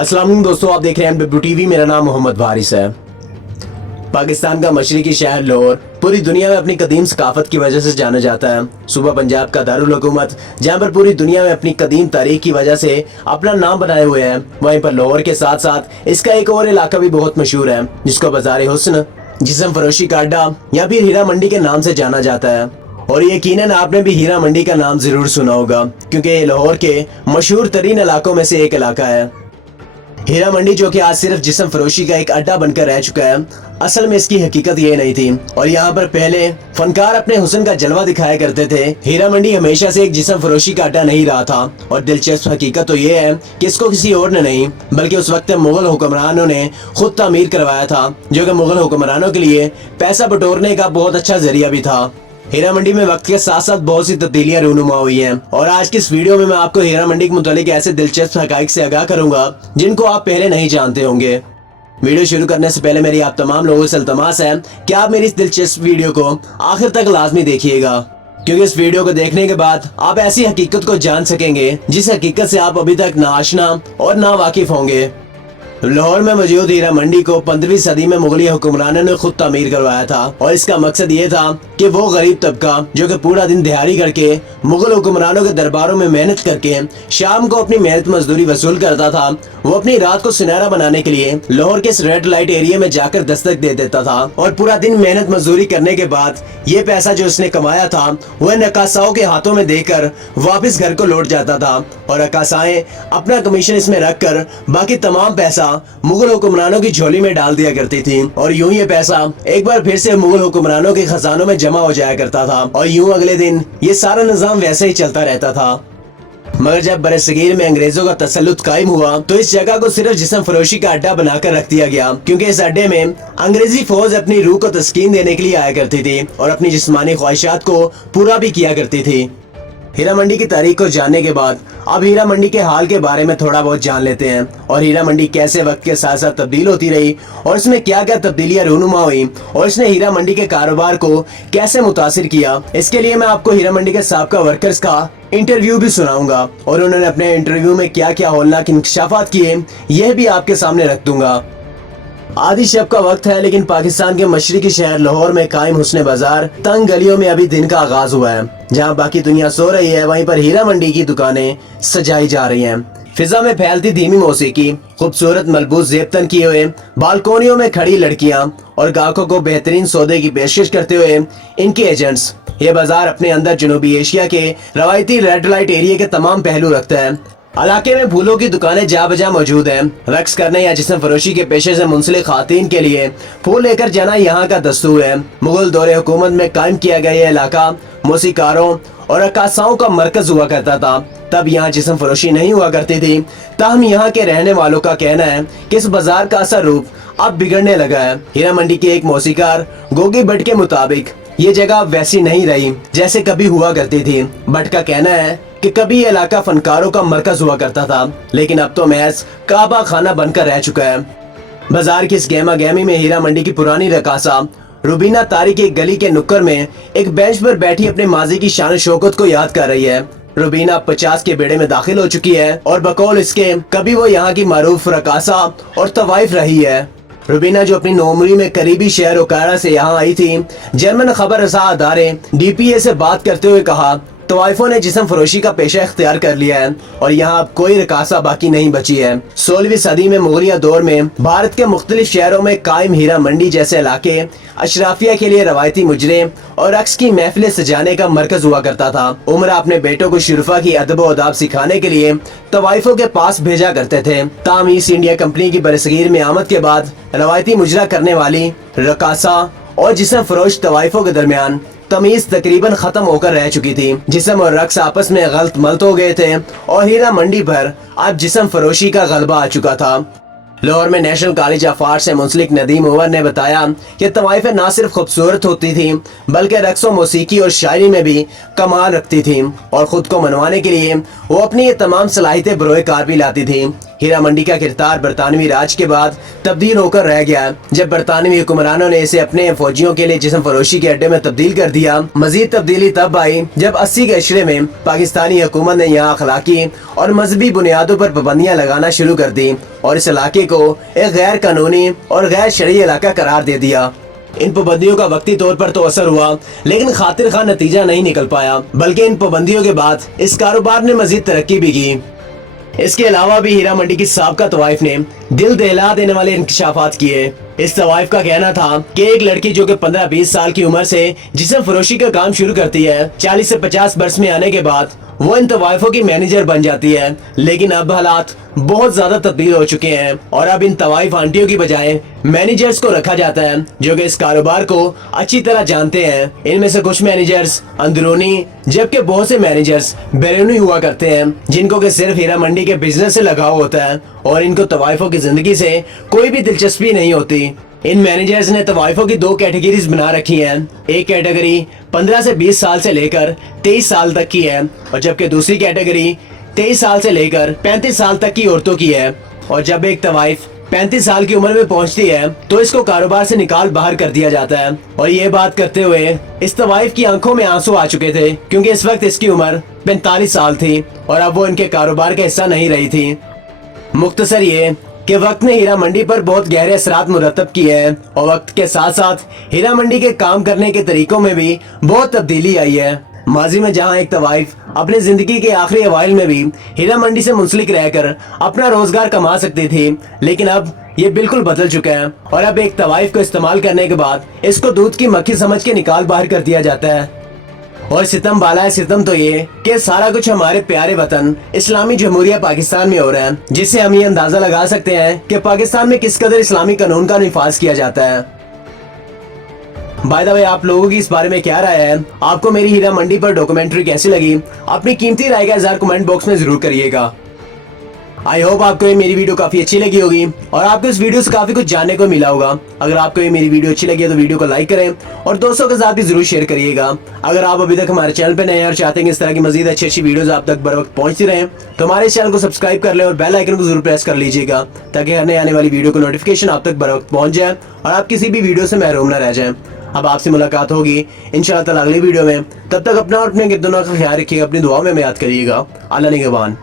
अस्सलाम वालेकुम दोस्तों, आप देख रहे हैं एमडब्ल्यू टीवी। मेरा नाम मोहम्मद वारिस है। पाकिस्तान का मशरकी शहर लाहौर पूरी दुनिया में अपनी कदीम सकाफत की वजह से जाना जाता है। सूबा पंजाब का दारुल हुकूमत, जहाँ पर पूरी दुनिया में अपनी कदीम तारीख की वजह से अपना नाम बनाए हुए हैं, वहीं पर लाहौर के साथ साथ इसका एक और इलाका भी बहुत मशहूर है, जिसको बाजार हुस्न, जिस्म फरोशी का अड्डा या फिर हीरा मंडी के नाम से जाना जाता है। और यकीनन आपने भी हीरा मंडी का नाम जरूर सुना होगा, क्योंकि ये लाहौर के मशहूर तरीन इलाकों में से एक इलाका है। हीरा मंडी जो कि आज सिर्फ जिस्म फरोशी का एक अड्डा बनकर रह चुका है, असल में इसकी हकीकत ये नहीं थी। और यहाँ पर पहले फनकार अपने हुस्न का जलवा दिखाया करते थे। हीरा मंडी हमेशा से एक जिस्म फरोशी का अड्डा नहीं रहा था। और दिलचस्प हकीकत तो ये है कि इसको किसी और ने नहीं बल्कि उस वक्त मुगल हुक्मरानों ने खुद तामीर करवाया था, जो कि मुगल हुक्मरानों के लिए पैसा बटोरने का बहुत अच्छा जरिया भी था। हीरा मंडी में वक्त के साथ साथ बहुत सी तब्दीलियां रूनुमा हुई हैं, और आज की इस वीडियो में मैं आपको हीरा मंडी के मुतालिक ऐसे दिलचस्प हकाइक से आगाह करूंगा जिनको आप पहले नहीं जानते होंगे। वीडियो शुरू करने से पहले मेरी आप तमाम लोगों से इल्तमास है कि आप मेरी इस दिलचस्प वीडियो को आखिर तक लाजमी देखिएगा, क्योंकि इस वीडियो को देखने के बाद आप ऐसी हकीकत को जान सकेंगे जिस हकीकत से आप अभी तक नाआशना और ना वाकिफ होंगे। लाहौर में मौजूद हीरा मंडी को 15वीं सदी में मुगली हुक्मरानों ने खुद तामीर करवाया था, और इसका मकसद ये था कि वो गरीब तबका जो कि पूरा दिन दिहाड़ी करके मुगल हुक्मरानों के दरबारों में मेहनत करके शाम को अपनी मेहनत मजदूरी वसूल करता था, वो अपनी रात को सुनहरा बनाने के लिए लाहौर के इस रेड लाइट एरिया में जाकर दस्तक दे देता था। और पूरा दिन मेहनत मजदूरी करने के बाद ये पैसा जो उसने कमाया था वह नक्कासाओं के हाथों में देकर वापस घर को लौट जाता था, और नक्कासाएं अपना कमीशन इसमें रखकर बाकी तमाम पैसा मुगल हुक्मरानों की झोली में डाल दिया करती थी। और यूं ये पैसा एक बार फिर से मुगल हुक्मरानों के खजानों में जमा हो जाया करता था, और यूं अगले दिन ये सारा निजाम वैसे ही चलता रहता था। मगर जब बरसगीर में अंग्रेजों का तसल्लुत कायम हुआ तो इस जगह को सिर्फ जिस्म फरोशी का अड्डा बनाकर रख दिया गया, क्योंकि इस अड्डे में अंग्रेजी फौज अपनी रूह को तस्कीन देने के लिए आया करती थी और अपनी जिस्मानी ख्वाहिशात को पूरा भी किया करती थी। हीरा मंडी की तारीख को जानने के बाद अब हीरा मंडी के हाल के बारे में थोड़ा बहुत जान लेते हैं, और हीरा मंडी कैसे वक्त के साथ साथ तब्दील होती रही और इसमें क्या क्या तब्दीलियां रूनुमा हुई और इसने हीरा मंडी के कारोबार को कैसे मुतासिर किया। इसके लिए मैं आपको हीरा मंडी के साबका वर्कर्स का इंटरव्यू भी सुनाऊंगा, और उन्होंने अपने इंटरव्यू में क्या क्या हौलनाक इंकशाफात किए यह भी आपके सामने रख दूंगा। आदि शब का वक्त है, लेकिन पाकिस्तान के मशरकी शहर लाहौर में कायम हुस्न बाजार तंग गलियों में अभी दिन का आगाज हुआ है। जहां बाकी दुनिया सो रही है, वहीं पर हीरा मंडी की दुकानें सजाई जा रही हैं। फिजा में फैलती धीमी मौसीकी, खूबसूरत मलबूस जेबतन किए हुए बालकोनियों में खड़ी लड़कियां और ग्राहकों को बेहतरीन सौदे की पेशकश करते हुए इनके एजेंट्स। ये बाजार अपने अंदर जनूबी एशिया के रवायती रेड लाइट एरिया के तमाम पहलू रखता है। इलाके में फूलों की दुकानें जा बजा मौजूद हैं। रक्स करने या जिस्म फरोशी के पेशे से मुंसलिक खातन के लिए फूल लेकर जाना यहाँ का दस्तूर है। मुगल दौरे हुकूमत में कायम किया गया यह इलाका मौसीकारों और रक्कासाओं का मरकज हुआ करता था। तब यहाँ जिस्म फरोशी नहीं हुआ करती थी। ताहम यहाँ के रहने वालों का कहना है कि इस बाजार का असर रूप अब बिगड़ने लगा है। हीरा मंडी के एक मौसीकार गोगी भट्ट के मुताबिक ये जगह वैसी नहीं रही जैसे कभी हुआ करती थी। भट्ट का कहना है कि कभी ये इलाका फनकारों का मरकज हुआ करता था, लेकिन अब तो महज काबा खाना बनकर रह चुका है। बाजार की इस गहमा गहमी में हीरा मंडी की पुरानी रकासा रुबीना तारिक एक गली के नुक्कर में एक बेंच पर बैठी अपने माजी की शान शौकत को याद कर रही है। रुबीना 50 के बेड़े में दाखिल हो चुकी है, और बकौल इसके कभी वो यहाँ की मारूफ रकासा और तवाइफ रही है। रुबीना जो अपनी नौमरी में करीबी शहर ओकारा से यहाँ आई थी, जर्मन खबर रसा अदारे DPA से बात करते हुए कहा, तवाइफों ने जिस्म फरोशी का पेशा इख्तियार कर लिया है और यहाँ अब कोई रकासा बाकी नहीं बची है। 16वीं सदी में मुगलिया दौर में भारत के मुख्तलिफ शहरों में कायम हीरा मंडी जैसे इलाके अशराफिया के लिए रवायती मुजरे और रक्स की महफिलें सजाने का मरकज हुआ करता था। उमरा अपने बेटों को शुरफा की अदब और अदाब सिखाने के लिए तवाइफों के पास भेजा करते थे। ताम ईस्ट इंडिया कंपनी की बरसगीर में आमद के बाद रवायती मुजरा करने वाली रकासा और जिस्म फरोश तवाइफों के दरमियान तमीज तकरीबन खत्म होकर रह चुकी थी। जिस्म और रक्स आपस में गलत मलत हो गए थे, और हीरा मंडी पर अब जिस्म फरोशी का गलबा आ चुका था। लाहौर में नेशनल कॉलेज ऑफ आर्ट से मुंसलिक नदीम उमर ने बताया कि तवाइफें न सिर्फ खूबसूरत होती थी बल्कि रक्स व मौसीकी और शायरी में भी कमाल रखती थी, और खुद को मनवाने के लिए वो अपनी ये तमाम सलाहियतें बरोए कार भी लाती थी। हीरा मंडी का किरदार बरतानवी राज के बाद तब्दील होकर रह गया, जब बरतानवी हुक्मरानों ने इसे अपने फौजियों के लिए जिस्म फरोशी के अड्डे में तब्दील कर दिया। मजीद तब्दीली तब आई जब 80 के अशरे में पाकिस्तानी हुकूमत ने यहाँ अखलाकी और मजहबी बुनियादों पर पाबंदियाँ लगाना शुरू कर दी और इस इलाके को एक गैर कानूनी और गैर शरई इलाका करार दे दिया। इन पाबंदियों का वक्ती तौर पर तो असर हुआ, लेकिन खातिर खां नतीजा नहीं निकल पाया, बल्कि इन पाबंदियों के बाद इस कारोबार ने मजीद तरक्की भी की। इसके अलावा भी हीरा मंडी की साबका तवाइफ ने दिल दहला देने वाले इंकशाफात किए। इस तवाइफ का कहना था कि एक लड़की जो कि 15-20 साल की उम्र से जिस्म फरोशी का काम शुरू करती है, 40 से 50 बरस में आने के बाद वो इन तवाइफों की मैनेजर बन जाती है। लेकिन अब हालात बहुत ज्यादा तब्दील हो चुके हैं और अब इन तवाइफ आंटियों की बजाय मैनेजर्स को रखा जाता है जो कि इस कारोबार को अच्छी तरह जानते हैं। इनमें से कुछ मैनेजर्स अंदरूनी जबकि बहुत से मैनेजर्स बैरूनी हुआ करते हैं, जिनको कि सिर्फ हीरा मंडी के बिजनेस से लगाव होता है और इनको तवाइफों की जिंदगी से कोई भी दिलचस्पी नहीं होती। इन मैनेजर्स ने तवाइफों की 2 कैटेगरीज बना रखी हैं। एक कैटेगरी 15 से 20 साल से लेकर 23 साल तक की है और जबकि दूसरी कैटेगरी 23 साल से लेकर 35 साल तक की औरतों की है। और जब एक तवाइफ 35 साल की उम्र में पहुंचती है तो इसको कारोबार से निकाल बाहर कर दिया जाता है। और ये बात करते हुए इस तवाइफ की आंखों में आंसू आ चुके थे, क्योंकि इस वक्त इसकी उम्र 45 साल थी और अब वो इनके कारोबार का हिस्सा नहीं रही थी। मुख्तसर ये कि वक्त ने हीरा मंडी पर बहुत गहरे असरात मुरतब किए हैं और वक्त के साथ साथ हीरा मंडी के काम करने के तरीकों में भी बहुत तब्दीली आई है। माजी में जहां एक तवाइफ अपनी जिंदगी के आखिरी अवाइल में भी हीरा मंडी से मुंसलिक रहकर अपना रोजगार कमा सकती थी, लेकिन अब ये बिल्कुल बदल चुका है और अब एक तवाइफ को इस्तेमाल करने के बाद इसको दूध की मक्खी समझ के निकाल बाहर कर दिया जाता है। और सितम बाला है सितम तो ये कि सारा कुछ हमारे प्यारे वतन इस्लामी जमहूरिया पाकिस्तान में हो रहा है, जिससे हम ये अंदाजा लगा सकते हैं कि पाकिस्तान में किस कदर इस्लामी कानून का निफाज किया जाता है। बाय द वे, आप लोगों की इस बारे में क्या राय है? आपको मेरी हीरा मंडी पर डॉक्यूमेंट्री कैसी लगी? अपनी कीमती राय का इज़हार कमेंट बॉक्स में जरूर करिएगा। आई होप आपको ये मेरी वीडियो काफी अच्छी लगी होगी और आपको इस वीडियो से काफी कुछ जानने को मिला होगा। अगर आपको ये मेरी वीडियो अच्छी लगी है तो वीडियो को लाइक करें और दोस्तों के साथ भी जरूर शेयर करिएगा। अगर आप अभी तक हमारे चैनल पे नए हैं और चाहते हैं कि इस तरह की मजीद अच्छी वीडियोस आप तक बर वक्त पहुंचती रहें तो हमारे चैनल को सब्सक्राइब कर लें और बेल आइकन को जरूर प्रेस कर लीजिएगा, ताकि हर नए आने वाली वीडियो को नोटिफिकेशन आप तक बर वक्त पहुंच जाए और आप किसी भी वीडियो से महरूम न रह जाए। अब आपसे मुलाकात होगी इंशाअल्लाह अगली वीडियो में। तब तक अपना और अपने गिरदोनों का ख्याल रखिएगा, अपनी दुआओं में याद करिएगा। अल्लाह निगहबान।